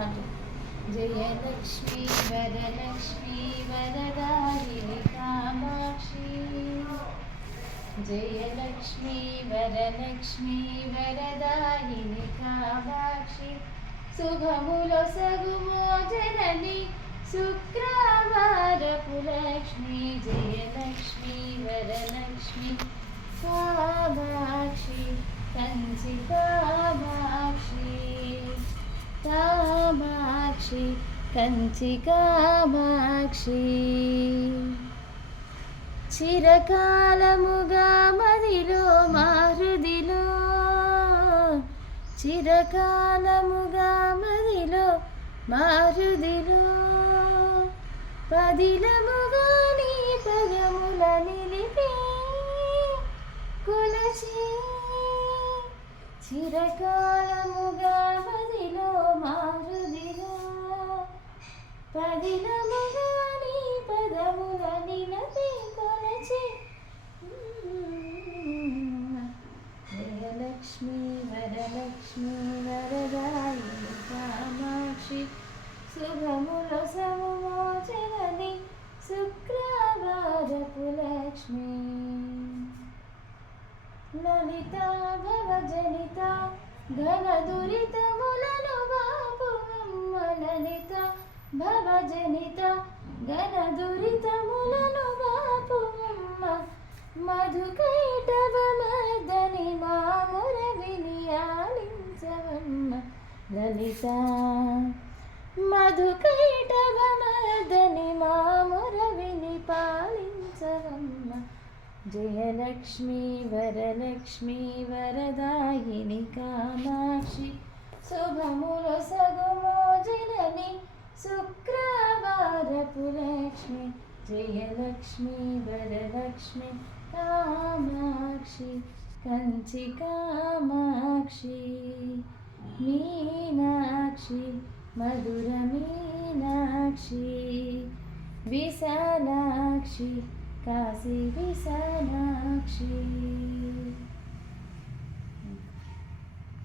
Start Jayalakshmi Varalakshmi వరదాయిని కామాక్షి జయలక్ష్మీ వరలక్ష్మీ వరదాయిని కామాక్షి శుభములో సగుమో జనని శుక్రవారపు లక్ష్మీ జయలక్ష్మీ వరలక్ష్మి కామాక్షి కంచి కామాక్షి కంచి కామాక్షి చిరకాలముగా మదిలో మారుదిలో చిరకాలముగా మదిలో మారుదిలో. పదిలముగా నీ పదముల నిలిపి కొలచి చిరకాలముగా మదిలో లలిత భవజనిత ఘన దురితములను బాపువమ్మ లలిత భవజనిత ఘన దురితములను బాపువమ్మ మధుకైటవమదని మాముర వినియాలించవమ్మ. లలిత జయలక్ష్మీ వరలక్ష్మీ వరదాయిని కామాక్షి శుభములు సగుమోజనని శుక్రవారపు లక్ష్మి జయలక్ష్మీ వరలక్ష్మి కామాక్షి కంచి కామాక్షి మీనాక్షి మధుర మీనాక్షి విశాలాక్షి కాశీ విశాలాక్షి